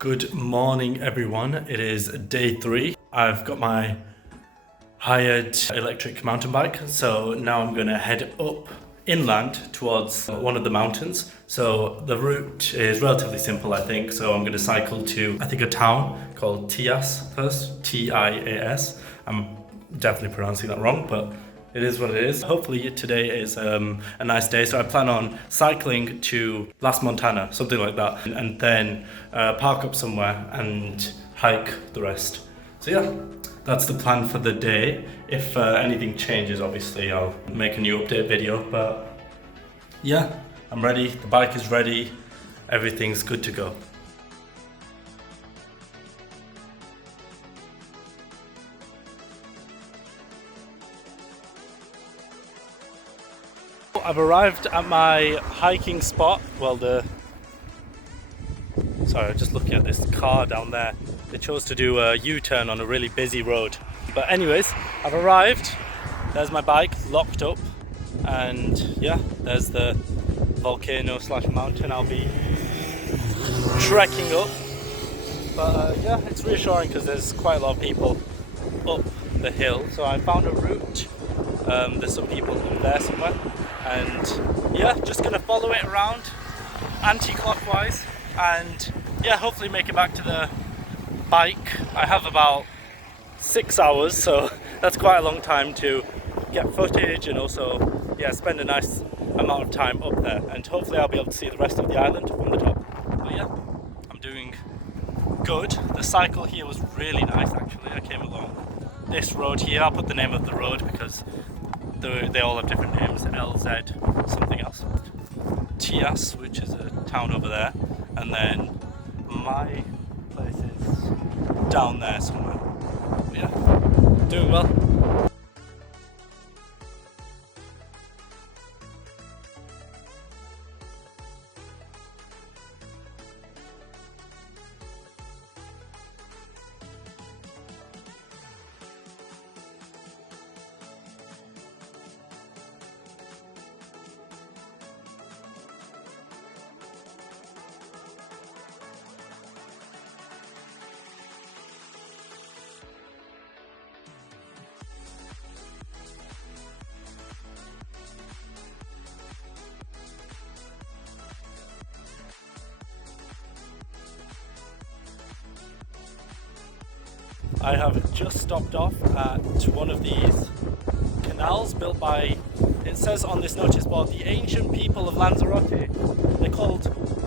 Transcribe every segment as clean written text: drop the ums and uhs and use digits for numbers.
Good morning, everyone. It is day 3. I've got my hired electric mountain bike, so now I'm going to head up inland towards one of the mountains. So the route is relatively simple, I think. So I'm going to cycle to, I think, a town called Tias first, Tias. I'm definitely pronouncing that wrong, but it is what it is. Hopefully today is a nice day, so I plan on cycling to Las Montana, something like that, and then park up somewhere and hike the rest. So yeah, that's the plan for the day. If anything changes, obviously I'll make a new update video, but yeah, I'm ready, the bike is ready, everything's good to go. I've arrived at my hiking spot. Sorry, I'm just looking at this car down there. They chose to do a U-turn on a really busy road. But anyways, I've arrived. There's my bike locked up. And yeah, there's the volcano/mountain I'll be trekking up. But yeah, it's reassuring because there's quite a lot of people up the hill. So I found a route. There's some people up there somewhere. And yeah, just gonna follow it around anti-clockwise and yeah, hopefully make it back to the bike. I have about 6 hours, so that's quite a long time to get footage and also yeah, spend a nice amount of time up there, and hopefully I'll be able to see the rest of the island from the top. But yeah, I'm doing good. The cycle here was really nice actually. I came along this road here. I'll put the name of the road because they all have different names. LZ something else. Tias, which is a town over there, and then my place is down there somewhere. But yeah, doing well. I have just stopped off at one of these canals built by, it says on this notice board, the ancient people of Lanzarote. They're called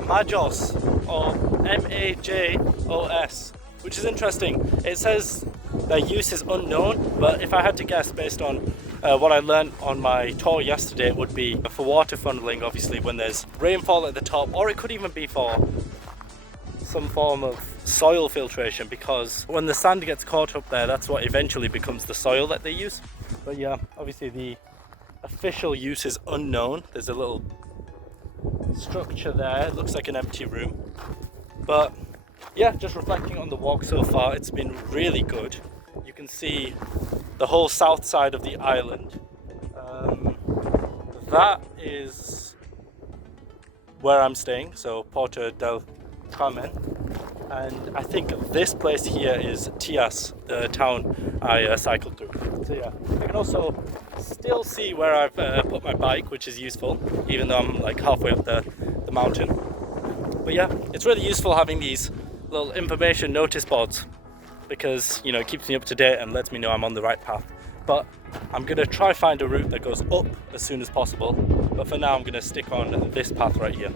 Majos, or M-A-J-O-S, which is interesting. It says their use is unknown, but if I had to guess based on what I learned on my tour yesterday, it would be for water funneling, obviously, when there's rainfall at the top, or it could even be for some form of soil filtration, because when the sand gets caught up there, that's what eventually becomes the soil that they use. But yeah, obviously the official use is unknown. There's a little structure there, it looks like an empty room. But yeah, just reflecting on the walk so far, it's been really good. You can see the whole south side of the island. That is where I'm staying, so Porto del Carmen. And I think this place here is Tias, the town I cycled through. So yeah, I can also still see where I've put my bike, which is useful, even though I'm like halfway up the mountain. But yeah, it's really useful having these little information notice boards because, you know, it keeps me up to date and lets me know I'm on the right path. But I'm going to try find a route that goes up as soon as possible. But for now, I'm going to stick on this path right here.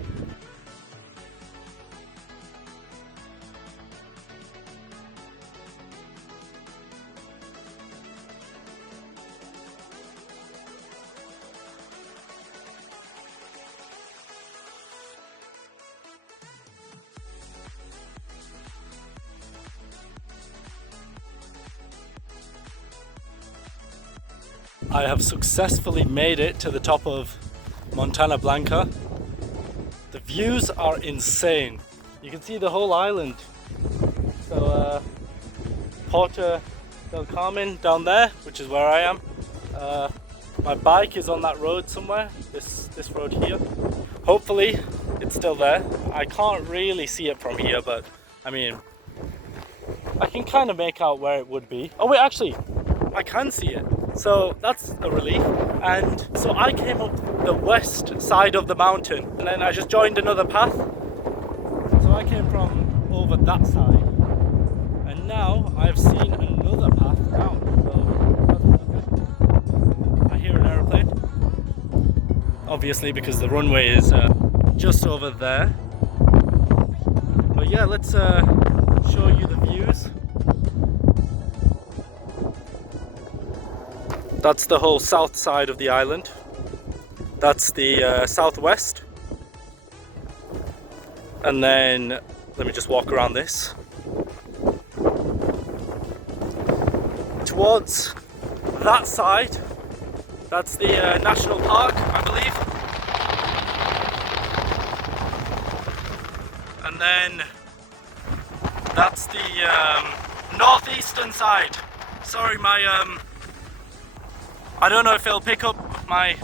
I have successfully made it to the top of Montana Blanca. The views are insane. You can see the whole island. So Porto del Carmen down there, which is where I am. My bike is on that road somewhere, this road here. Hopefully it's still there. I can't really see it from here, but I mean, I can kind of make out where it would be. Oh wait, actually, I can see it. So that's a relief. And so I came up the west side of the mountain and then I just joined another path. So I came from over that side. And now I've seen another path down. So I hear an aeroplane. Obviously because the runway is just over there. But yeah, let's show you the views. That's the whole south side of the island. That's the southwest. And then let me just walk around this. Towards that side, that's the national park, I believe. And then that's the northeastern side. Sorry, I don't know if it'll pick up my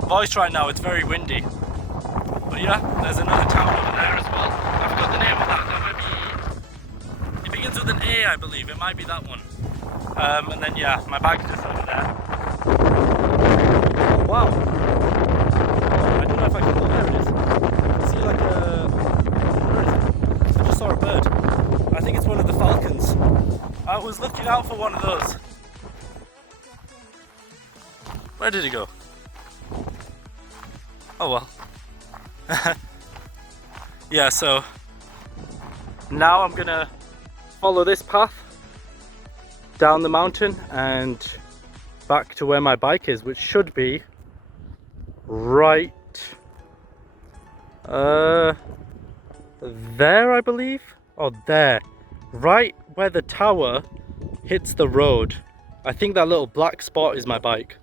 voice right now, it's very windy. But yeah, there's another town over there as well. I forgot the name of that, that might be... It begins with an A, I believe, it might be that one. And then yeah, my bag's just over there. Oh, wow. I don't know if I can... Oh, there it is. I see like a... Where is it? I just saw a bird. I think it's one of the falcons. I was looking out for one of those. Where did he go? Oh well. Yeah, so now I'm gonna follow this path down the mountain and back to where my bike is, which should be right there, I believe. Oh, there. Right where the tower hits the road. I think that little black spot is my bike.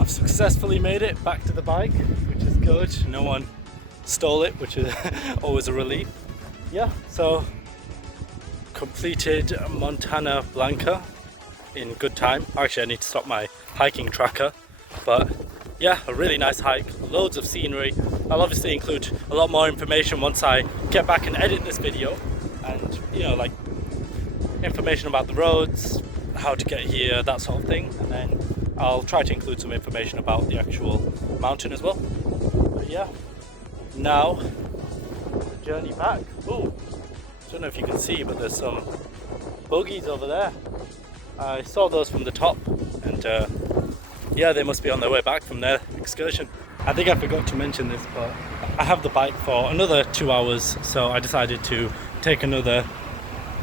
I've successfully made it back to the bike, which is good. No one stole it, which is always a relief. Yeah, so completed Montana Blanca in good time. Actually, I need to stop my hiking tracker, but yeah, a really nice hike, loads of scenery. I'll obviously include a lot more information once I get back and edit this video, and you know, like information about the roads, how to get here, that sort of thing, and then I'll try to include some information about the actual mountain as well. But yeah, now the journey back. Oh, don't know if you can see, but there's some buggies over there. I saw those from the top, and yeah, they must be on their way back from their excursion. I think I forgot to mention this, but I have the bike for another 2 hours, so I decided to take another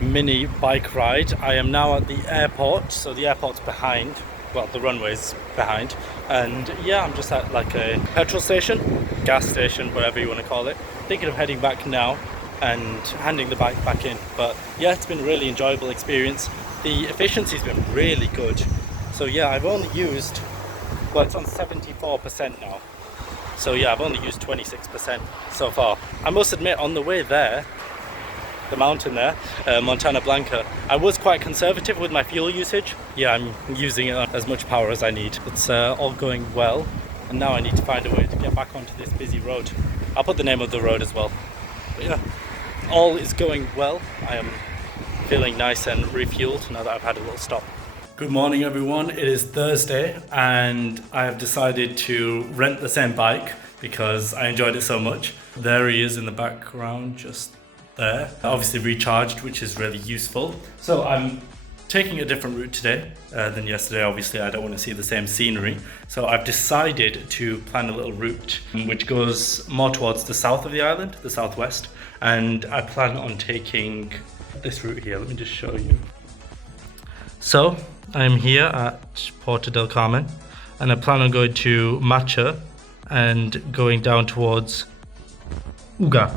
mini bike ride. I am now at the airport, so the airport's behind. Well, the runway's behind, and yeah, I'm just at like a petrol station, gas station, whatever you want to call it. Thinking of heading back now and handing the bike back in. But yeah, it's been a really enjoyable experience. The efficiency's been really good. So yeah, I've only used, well, it's on 74% now. So yeah, I've only used 26% so far. I must admit, on the way there, the mountain there, Montana Blanca, I was quite conservative with my fuel usage. Yeah, I'm using as much power as I need. It's all going well, and now I need to find a way to get back onto this busy road. I'll put the name of the road as well. But yeah, all is going well. I am feeling nice and refueled now that I've had a little stop. Good morning everyone, it is Thursday and I have decided to rent the same bike because I enjoyed it so much. There he is in the background, just there. Obviously recharged, which is really useful. So I'm taking a different route today than yesterday. Obviously I don't want to see the same scenery. So I've decided to plan a little route which goes more towards the south of the island, the southwest. And I plan on taking this route here. Let me just show you. So I'm here at Porto del Carmen and I plan on going to Macha and going down towards Uga.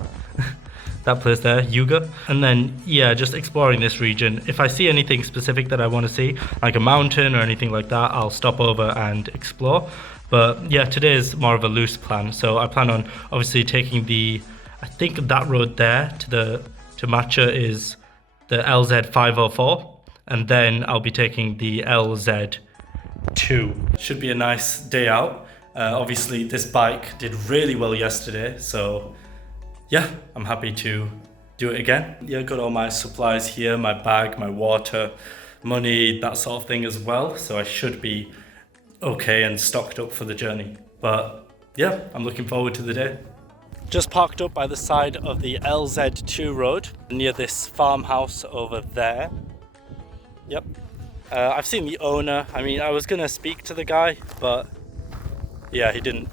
That place there, Yuga. And then, yeah, just exploring this region. If I see anything specific that I want to see, like a mountain or anything like that, I'll stop over and explore. But yeah, today is more of a loose plan. So I plan on obviously taking I think that road there to Matcha is the LZ 504. And then I'll be taking the LZ 2. Should be a nice day out. Obviously this bike did really well yesterday, so yeah, I'm happy to do it again. Yeah, got all my supplies here, my bag, my water, money, that sort of thing as well. So I should be okay and stocked up for the journey. But yeah, I'm looking forward to the day. Just parked up by the side of the LZ2 road near this farmhouse over there. Yep. I've seen the owner. I mean, I was gonna speak to the guy, but yeah, he didn't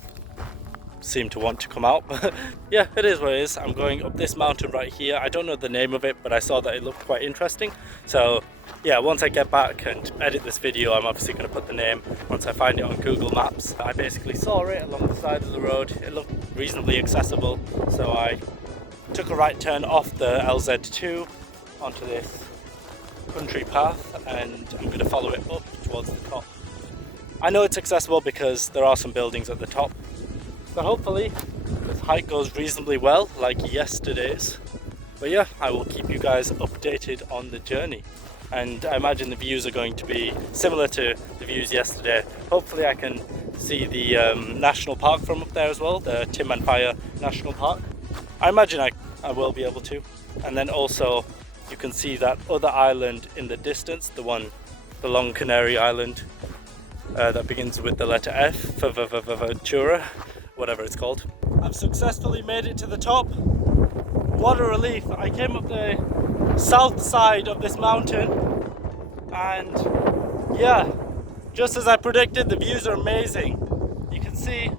seem to want to come out. But yeah, it is what it is. I'm going up this mountain right here. I don't know the name of it, but I saw that it looked quite interesting. So yeah, once I get back and edit this video, I'm obviously going to put the name once I find it on Google Maps. I basically saw it along the side of the road. It looked reasonably accessible, so I took a right turn off the LZ2 onto this country path, and I'm going to follow it up towards the top. I know it's accessible because there are some buildings at the top. So hopefully this hike goes reasonably well, like yesterday's. But yeah, I will keep you guys updated on the journey. And I imagine the views are going to be similar to the views yesterday. Hopefully I can see the national park from up there as well, the Tim and Fire National Park. I imagine I will be able to. And then also you can see that other island in the distance, the long Canary Island that begins with the letter F, Ventura, whatever it's called. I've successfully made it to the top. What a relief. I came up the south side of this mountain, and yeah, just as I predicted, the views are amazing. You can see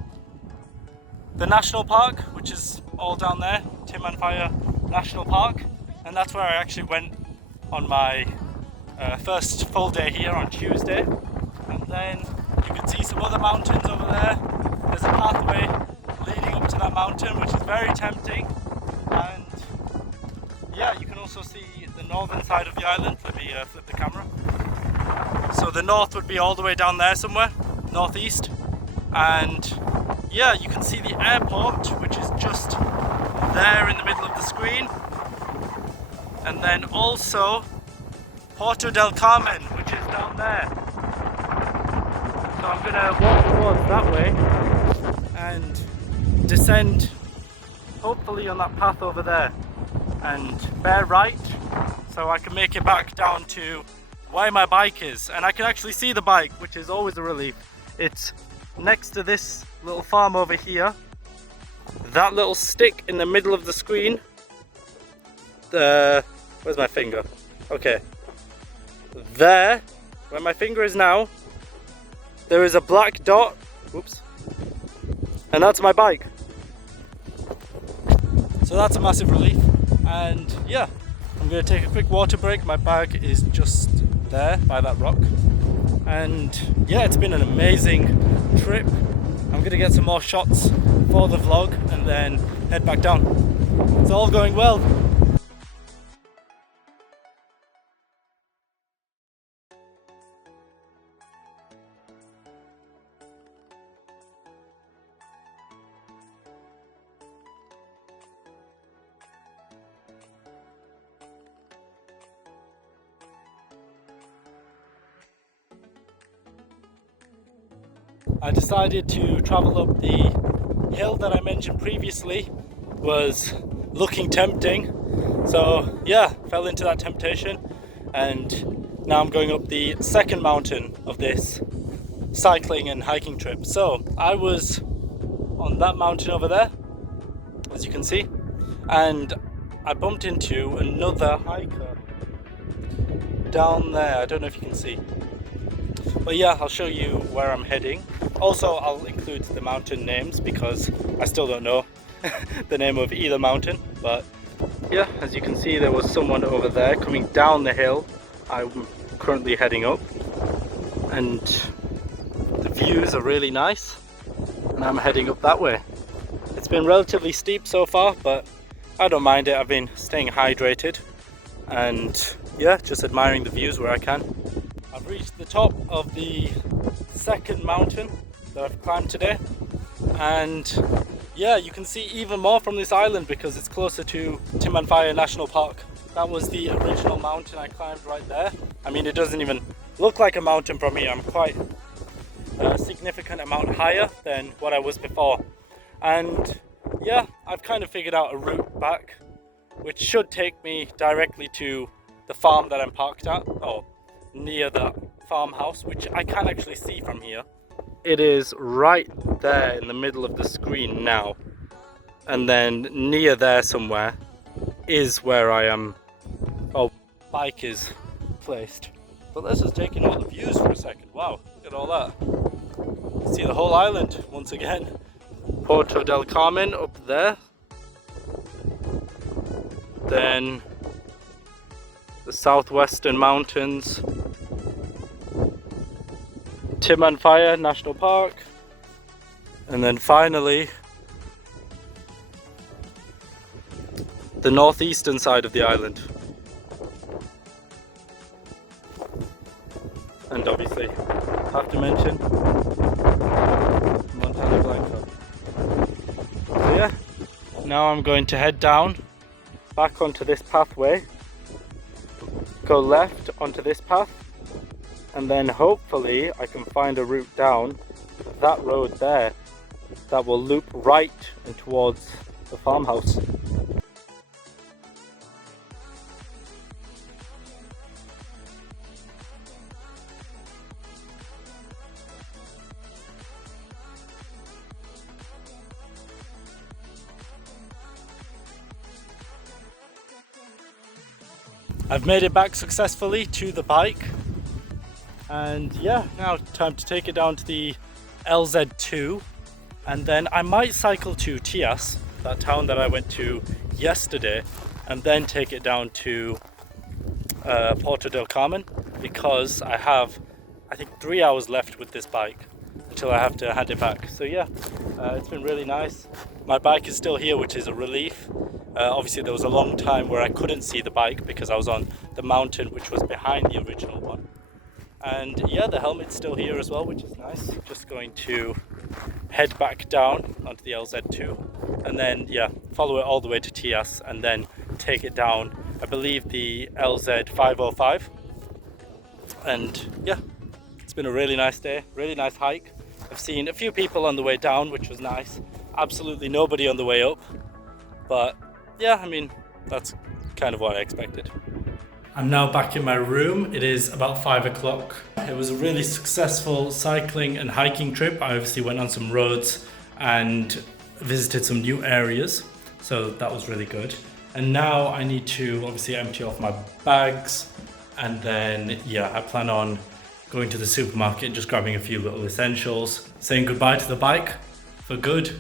the national park, which is all down there, Tim and Fire National Park, and that's where I actually went on my first full day here on Tuesday. And then you can see some other mountains over there. There's a pathway leading up to that mountain, which is very tempting. And yeah, you can also see the northern side of the island. Let me flip the camera. So the north would be all the way down there somewhere, northeast. And yeah, you can see the airport, which is just there in the middle of the screen. And then also Puerto del Carmen, which is down there. So I'm gonna walk towards that way and descend hopefully on that path over there and bear right so I can make it back down to where my bike is, and I can actually see the bike, which is always a relief. It's next to this little farm over here. That little stick in the middle of the screen, where's my finger? Okay, there where my finger is now, there is a black dot, whoops, and that's my bike. So that's a massive relief. And yeah, I'm going to take a quick water break. My bag is just there by that rock. And yeah, it's been an amazing trip. I'm going to get some more shots for the vlog and then head back down. It's all going well. I decided to travel up the hill that I mentioned previously. Was looking tempting, so yeah, fell into that temptation, and now I'm going up the second mountain of this cycling and hiking trip. So I was on that mountain over there, as you can see, and I bumped into another hiker down there. I don't know if you can see, but yeah, I'll show you where I'm heading. Also, I'll include the mountain names because I still don't know the name of either mountain. But yeah, as you can see, there was someone over there coming down the hill I'm currently heading up, and the views are really nice. and I'm heading up that way. It's been relatively steep so far, but I don't mind it. I've been staying hydrated and yeah, just admiring the views where I can. I've reached the top of the second mountain that I've climbed today, and yeah, you can see even more from this island because it's closer to Tinasoria National Park. That was the original mountain I climbed right there. I mean, it doesn't even look like a mountain from here. I'm quite a significant amount higher than what I was before. And yeah, I've kind of figured out a route back, which should take me directly to the farm that I'm parked at, or near the farmhouse, which I can actually see from here. It is right there in the middle of the screen now, and then near there somewhere is where I am. Oh, bike is placed. But let's just take in all the views for a second. Wow, look at all that. See the whole island once again. Porto del Carmen up there. Then the southwestern mountains. Tinasoria National Park, and then finally the northeastern side of the island, and obviously have to mention Montana Blanca. So yeah, now I'm going to head down back onto this pathway, go left onto this path, and then hopefully I can find a route down that road there that will loop right and towards the farmhouse. I've made it back successfully to the bike. And yeah, now time to take it down to the LZ2, and then I might cycle to Tias, that town that I went to yesterday, and then take it down to Porto del Carmen, because I have, I think, 3 hours left with this bike until I have to hand it back. So yeah, it's been really nice. My bike is still here, which is a relief. Obviously there was a long time where I couldn't see the bike because I was on the mountain which was behind the original one. And yeah, the helmet's still here as well, which is nice. Just going to head back down onto the LZ2 and then yeah, follow it all the way to Tias and then take it down, I believe, the LZ505. And yeah, it's been a really nice day, really nice hike. I've seen a few people on the way down, which was nice. Absolutely nobody on the way up. But yeah, I mean, that's kind of what I expected. I'm now back in my room. It is about 5 o'clock. It was a really successful cycling and hiking trip. I obviously went on some roads and visited some new areas, so that was really good. And now I need to obviously empty off my bags, and then yeah, I plan on going to the supermarket and just grabbing a few little essentials, saying goodbye to the bike for good.